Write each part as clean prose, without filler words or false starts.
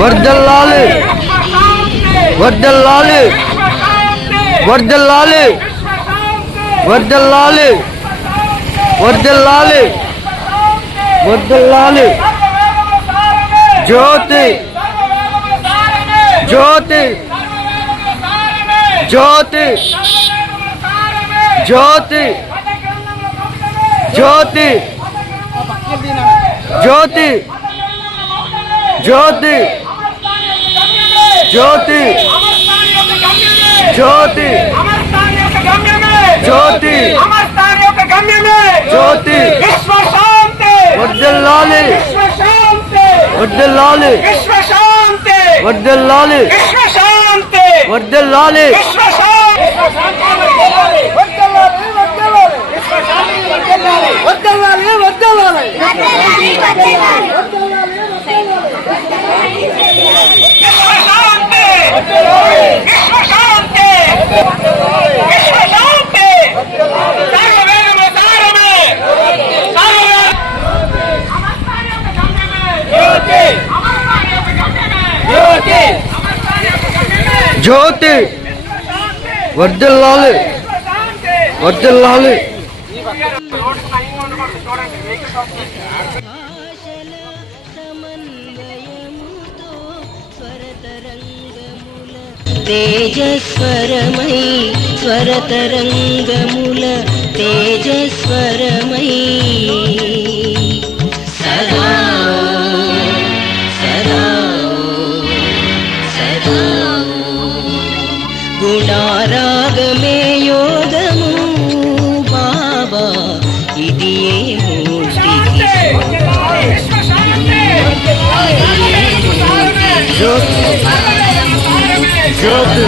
వర్ధిల్లాలి వర్ధిల్లాలి వర్ధిల్లాలి వర్ధిల్లాలి వర్ధిల్లాలి వర్ధిల్లాలి జ్యోతి జ్యోతి జ్యోతి జ్యోతి జ్యోతి జ్యోతి జ్యోతి జ్యోతి జ్యోతి జ్యోతి జ్యోతి వర్ధిల్లాలి వర్ధిల్లాలి వర్ధిల్లాలి వర్ధిల్లాలి జ్యోతి వర్ధిల్లాలి వర్ధిల్లాలి తేజస్వరమై స్వరతరంగముల తేజస్వరమై సదా సదా సదా గుణారాగమే యోగము బాబా ఇది మూర్తికి జ్యోతి జ్యోతి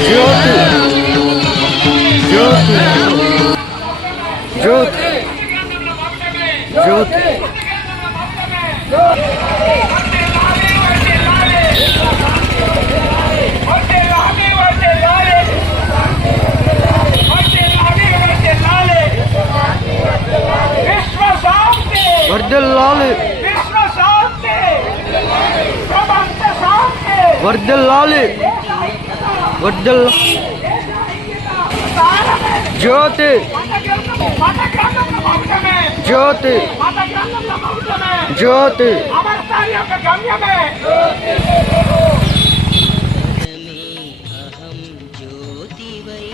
జ్యోతి జ్యోతి జ్యోతి వర్ధిల్లాలి వర్ధిల్లాలి వర్ధిల్లాలి జ్యోతి జ్యోతి జ్యోతి అహం జ్యోతివై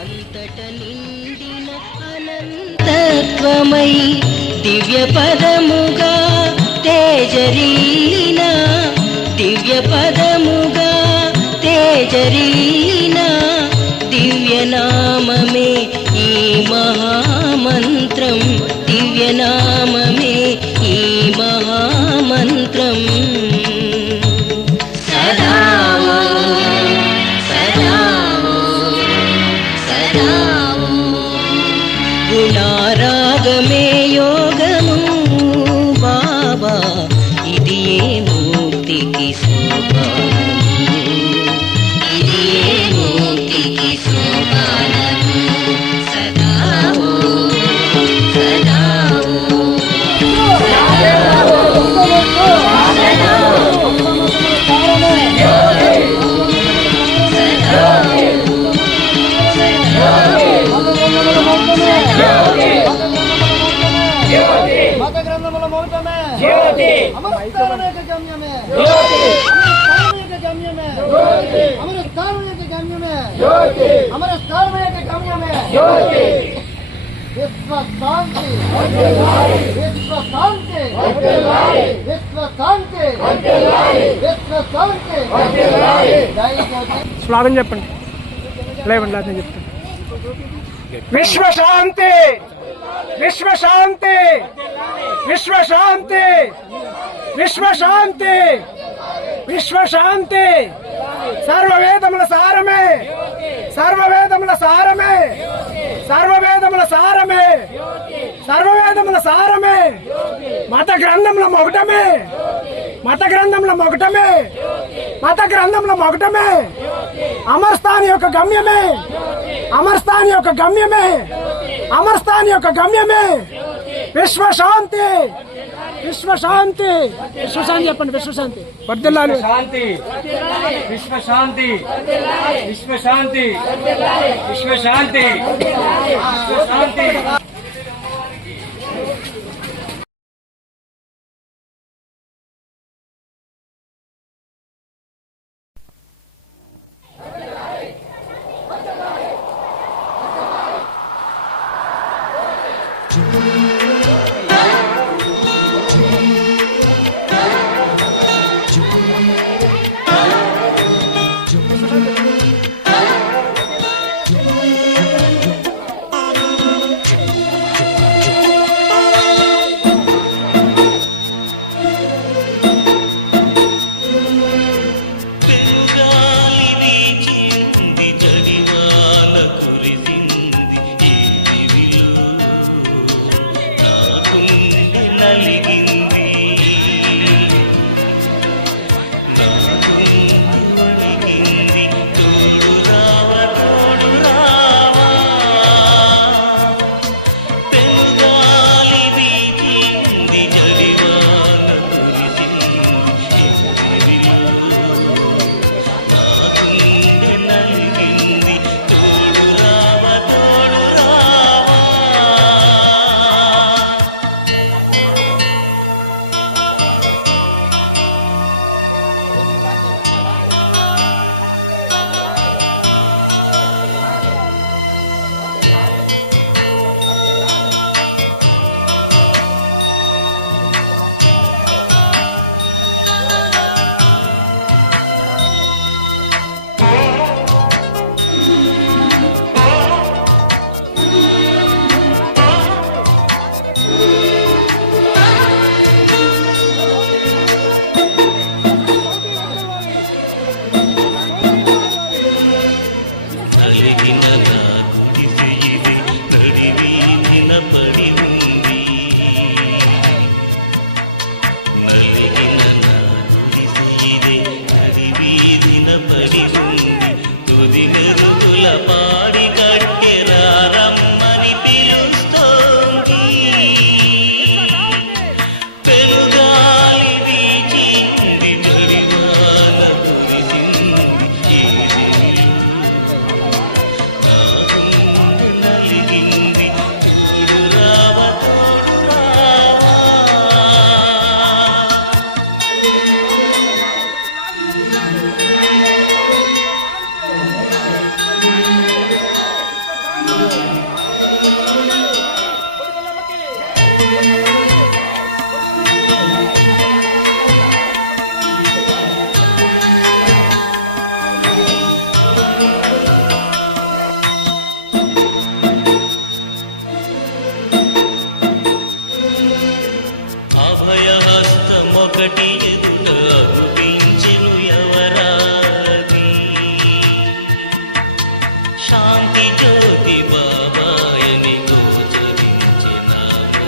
అంతట నిండిన అనంతత్వమై దివ్య పదముగా తేజరీన దివ్య పదముగా తేజరీన దివ్యనామమే ఈ మహామంత్రం దివ్యనామమే ఈ మహామంత్రం సదా సదా సదా గుణారాగమే యోగము బాబా ఇది మూర్తికి సోపానము ఇది మూర్తికి సోపానము సదా సదా శ్లోకం చెప్పండి లేవండి అతను చెప్తాను. విశ్వశాంతి విశ్వశాంతి విశ్వశాంతి విశ్వశాంతి విశ్వశాంతి సర్వవేదముల సారమే సర్వవేదముల సారమే సర్వవేదముల సారమే సర్వవేదముల సారమే మత గ్రంథముల మొగటమే మత గ్రంథముల మొగటమే మత గ్రంథముల మొగటమే అమర్స్థాన్ యొక్క గమ్యమే అమర్స్థాన్ యొక్క గమ్యమే అమర్స్థాన్ యొక్క గమ్యమే విశ్వశాంతి విశ్వశాంతి విశ్వశాంతి చెప్పండి విశ్వశాంతి వర్ధిల్లాలి శాంతి విశ్వశాంతి విశ్వశాంతి విశ్వశాంతి విశ్వశాంతి. అభయహస్తమొకటి ఎదుట అనిపించెను ఎవరాది శాంతి జ్యోతి బాబాయని గోచరించినామది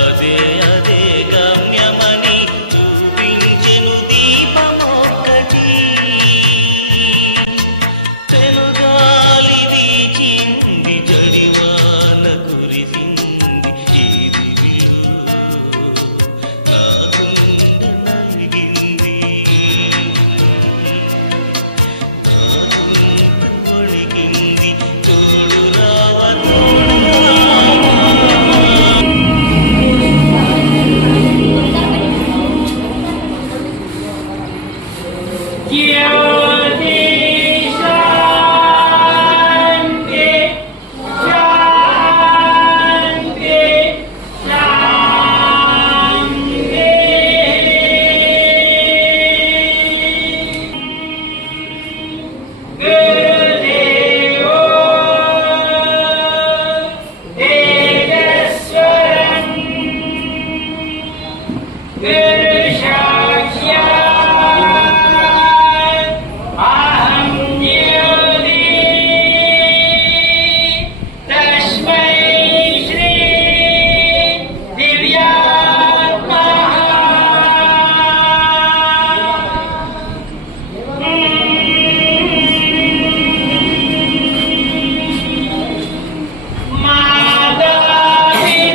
అదే అదే గమ్యమని చూపించెను దీపమొకటి పెనుగాలి వీచింది జడివాన కురిసింది ఈ దివిలో నా గుండె నలిగింది నా గుండె ఒడిగింది తోడు రావ తోడు Mother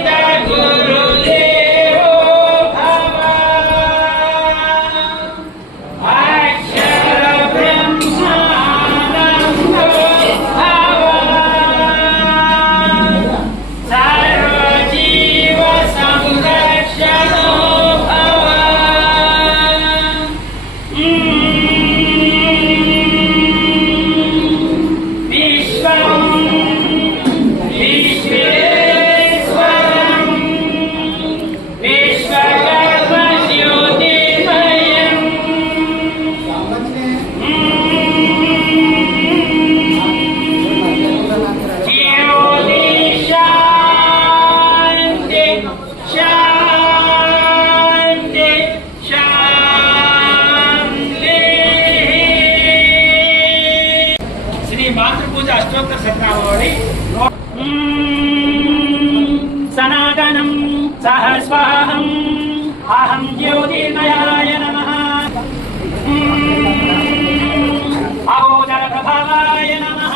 సనాతనం సహస్వాహం అహం జ్యోతిర్మయాయ నమః అగోచర ప్రభావాయ నమః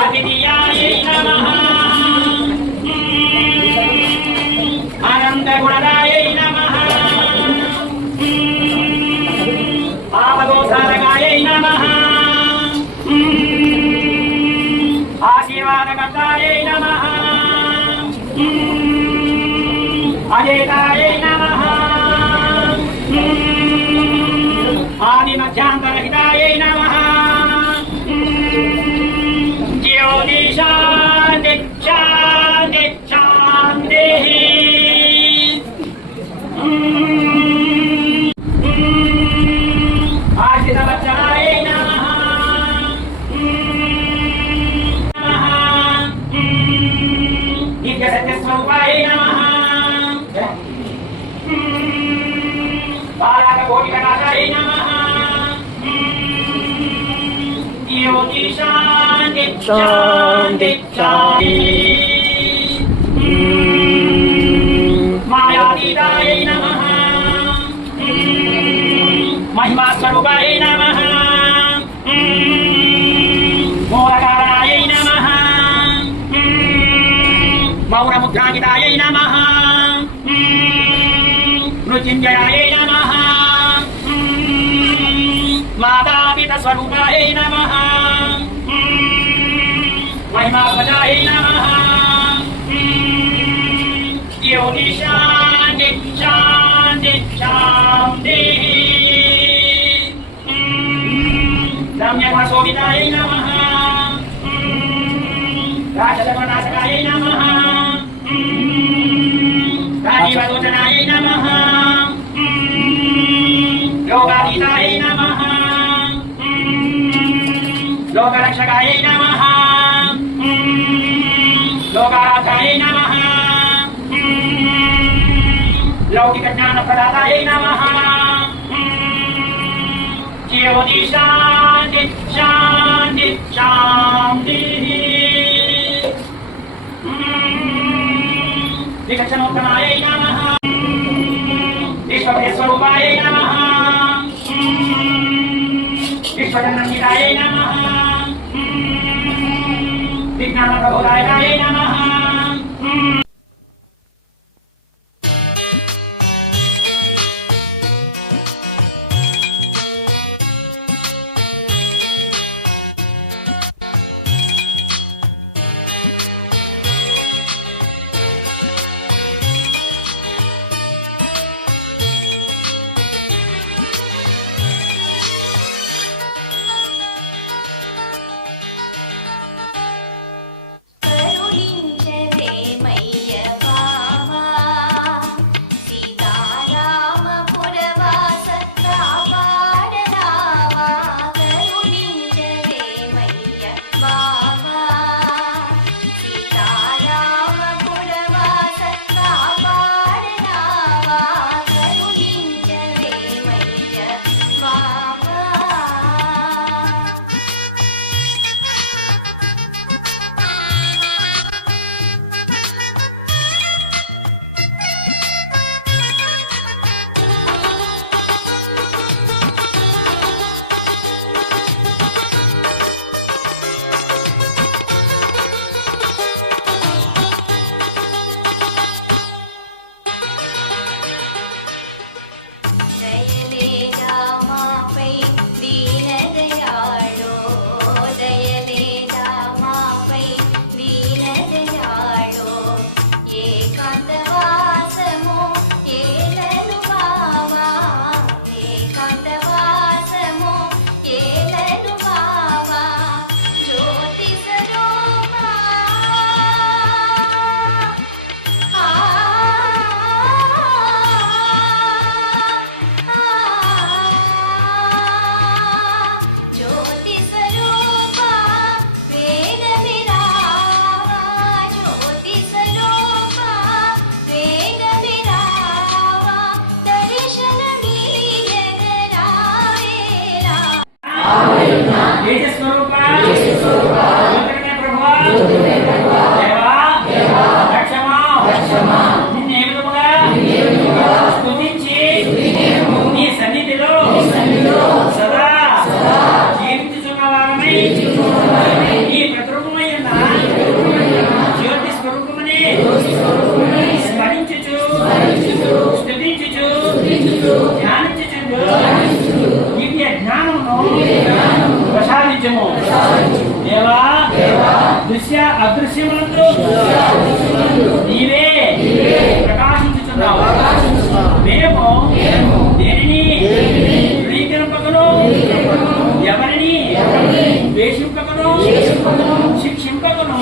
అద్వితీయాయ నమః అనంత గుణరాయ నమః ఆపదోద్ధారకాయ నమః ఆశీర్వాదకర్తాయ నమః అజేతాయ నమః ఆదిమధ్యాంతరహితాయ నమః జ్యోతిషాంతి శాంతి శాంతి ఆశ్రితవత్సలాయ నమః నిత్యసత్యస్వరూపాయ నమః బాలకోటికటాయ నమః జ్యోతిషాంతి శాంతి శాంతి మాయాతీతాయ నమః महिमास्वरूपाय नमः मूलकाराय नमः मौनमुद्राजिताय नमः मृत्युञ्जयाय नमः मातापितस्वरूपाय नमः महिमाध्वजाय नमः ज्योतिषांति शांति शांति रम्यवासोविताय नमः राजधर्मनाशकाय नमः राजीवलोचनाय नमः योगातीताय नमः लोकरक्षकाय नमः लोकाराधाय नमः लौकिकज्ञानप्रदाताय नमः ज्योतिषांति शांति शांति विकसनोत्तमाय नमः विश्वस्वरूपाय नमः विश्वजननीताय नमः विज्ञानप्रबोधाय नमः కరుణించు ధ్యానించుచుండు దివ్య జ్ఞానమును ప్రసాదించము దేవా దృశ్య అదృశ్యములందు నీవే ప్రకాశించుచున్నావు. మేము దేనిని ధృవీకరింపకను ఎవరిని ద్వేషింపకను శిక్షింపకను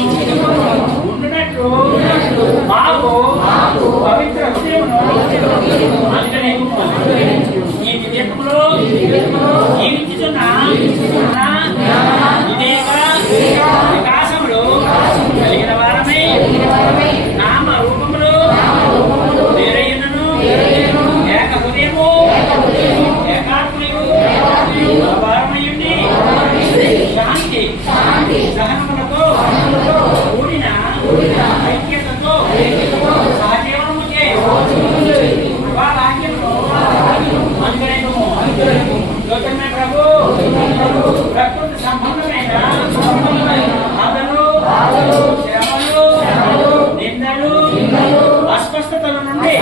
ఉండునట్లు మాకు పవిత్ర హృదయమును అనుగ్రహించుము. ఈ వివేకములో జీవించుచున్న వివేక వికాసములు కలిగిన వారమై నామ రూపములు వేరయ్యును ఏక హృదయము ఏకాత్మయు వారమయ్యుండి శాంతి సహనములతో కూడిన ఐక్యతతో సహజీవనము వాక్యమును అనుగ్రహించుము. లోకమే ప్రభు ప్రకృతి సంబంధమైన బాధలు శ్రమలు నిందలు అస్వస్థతల నుండి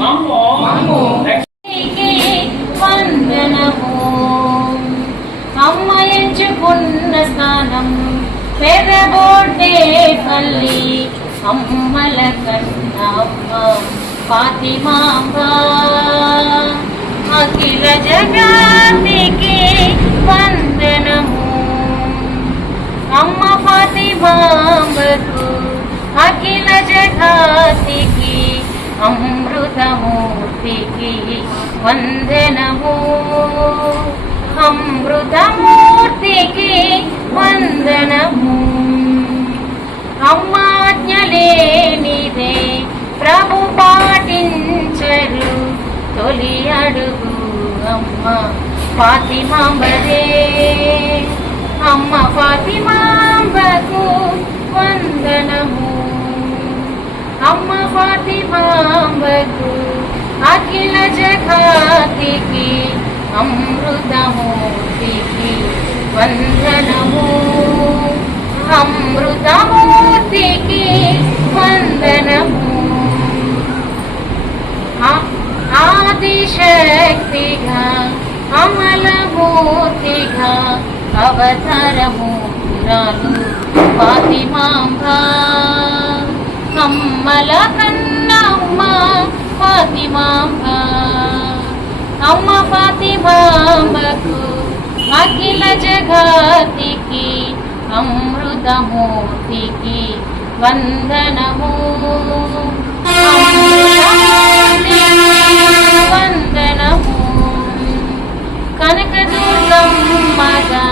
మమ్ము వందనము. అమ్మ ఎంచుకున్న స్థానం పెరబోటే పల్లి అమ్మల కన్నమ్మ ఫాతిమాంబ. అఖిల జగతికి వందనము. అమ్మ ఫాతిమాంబకు అఖిల జగతికి అమృతమూర్తికి వందనము. అమృతమూర్తికి వందనము. అమ్మాజ్ఞలేనిదే ప్రభు పాటించరు తొలి అడుగు అమ్మ ఫాతిమాంబదే. అమ్మ ఫాతిమాంబకు వందనము. అమ్మ ఫాతిమాంబకు అఖిల జగతికి అమృతమూర్తికి వందనము. అమృతమూర్తికి వందనము. ఆదిశక్తిగా అమలమూర్తిగా అవతారమూరాలు ఫాతిమాంబ. అమ్మల కన్నమ్మ ఫాతిమాంబ. అమ్మ ఫాతిమాంబకు అఖిల జగతికి అమృతమూర్తికి వందనము. వందనము. కనకదుర్గమ్మగా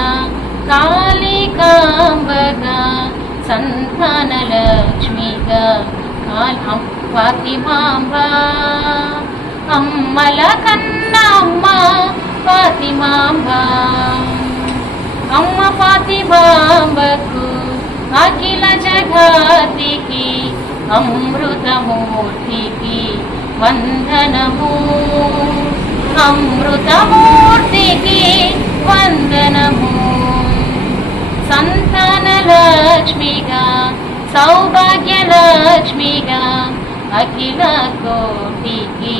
కాళికాంబగా సంతాన లక్ష్మిగా ఫాతిమాంబ. అమ్మల కన్నమ్మ ఫాతిమాంబ. అమ్మ ఫాతిమాంబకు అఖిల జగతికి అమృతమూర్తికి వందనము. అమృతమూర్తికి వందనము. సంతాన లక్ష్మిగా సౌభాగ్య లక్ష్మిగా అఖిల కోటికి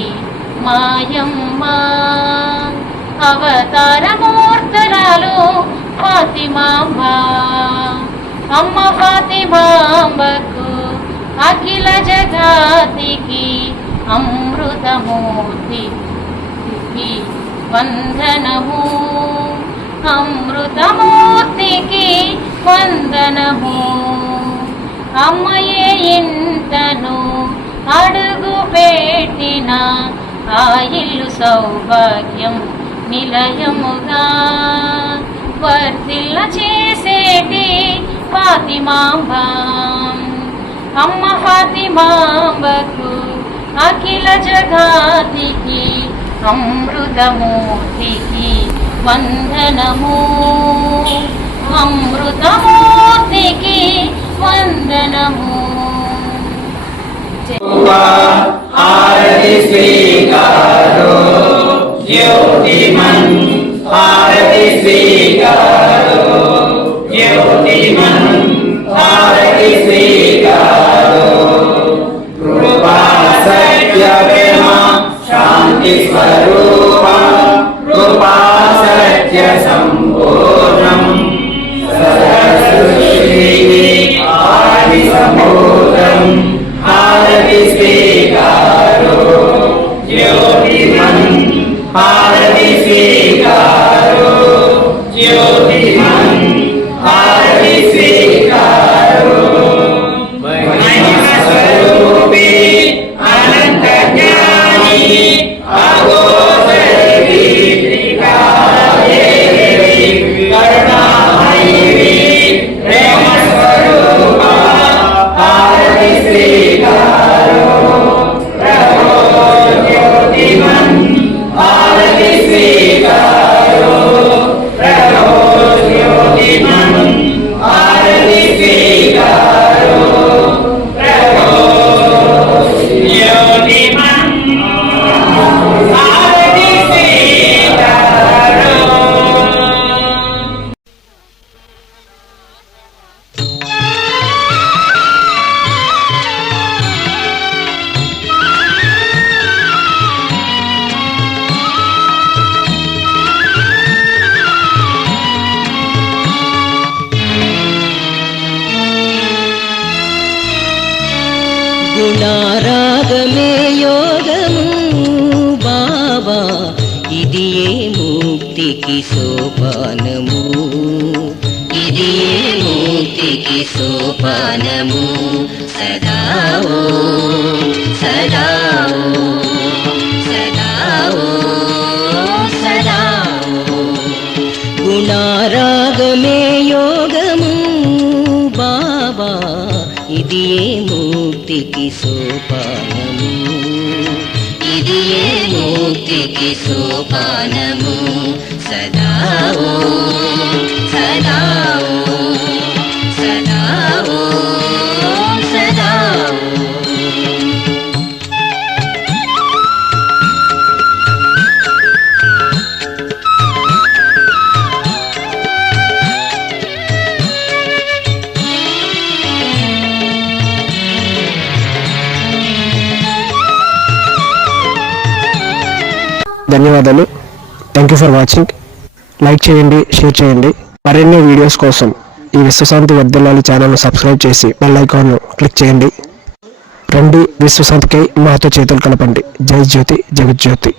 మాయమ్మ. అవతారమూర్తురాలు ఫాతిమాంబ. అమ్మ ఫాతిమాంబకు అఖిల జగతికి అమృతమూర్తికి వందనము. అమృతమూర్తికి వందనము. అమ్మయే ఇంతను అడుగు పెట్టిన ఆ ఇల్లు సౌభాగ్యం నిలయముగా వర్ధిల్ల చేసేటి ఫాతిమాంబ. అమ్మ ఫాతిమాంబకు అఖిల జగతికి అమృతమూర్తికి వందనము. అమృతమూర్తికి వందనము. ఆరతి స్వీకారో జ్యోతిమన్. ఆరతి స్వీకారో జ్యోతిమన్. ఆరతి స్వీకారో కృపా సత్య ప్రేమ శాంతి హారతి స్వీకారు జ్యోతిమన్ హారతి స్వీకారు మహిమ స్వరూపి అనంత జ్ఞాని అఘోషరి త్రికాయేరి కరుణామయి ప్రేమ స్వరూప హారతి స్వీకారు ప్రభో జ్యోతిమన్ హారతి స్వీకారు ప్రభో జ్యోతిమన్ హారతి స్వీకారు ప్రభో జ్యోతిమన్ హారతి స్వీకారు. గుణారాగమే యోగము బాబా ఇది ఏ ముక్తికి సోపానము ఇది ఏ ముక్తికి సోపానము సదా ఓం సదా ఓం సదా ఓం సదా ఓం. గుణారాగమే యోగము బాబా ఇది ఏ ముక్తికి సోపానము ఇది ఏ ముక్తికి సోపానము సదా ఓం సదా ఓం సదా ఓం సదా ఓం. ధన్యవాదాలు. Thank you for watching. Like చేయండి, షేర్ చేయండి. మరిన్ని వీడియోస్ కోసం ఈ విశ్వశాంతి వర్ధిల్లాలి ఛానల్ను సబ్స్క్రైబ్ చేసి బెల్ ఐకాన్ను క్లిక్ చేయండి. రండి విశ్వశాంతికై మాతో చేతులు కలపండి. జై జ్యోతి జగజ్యోతి.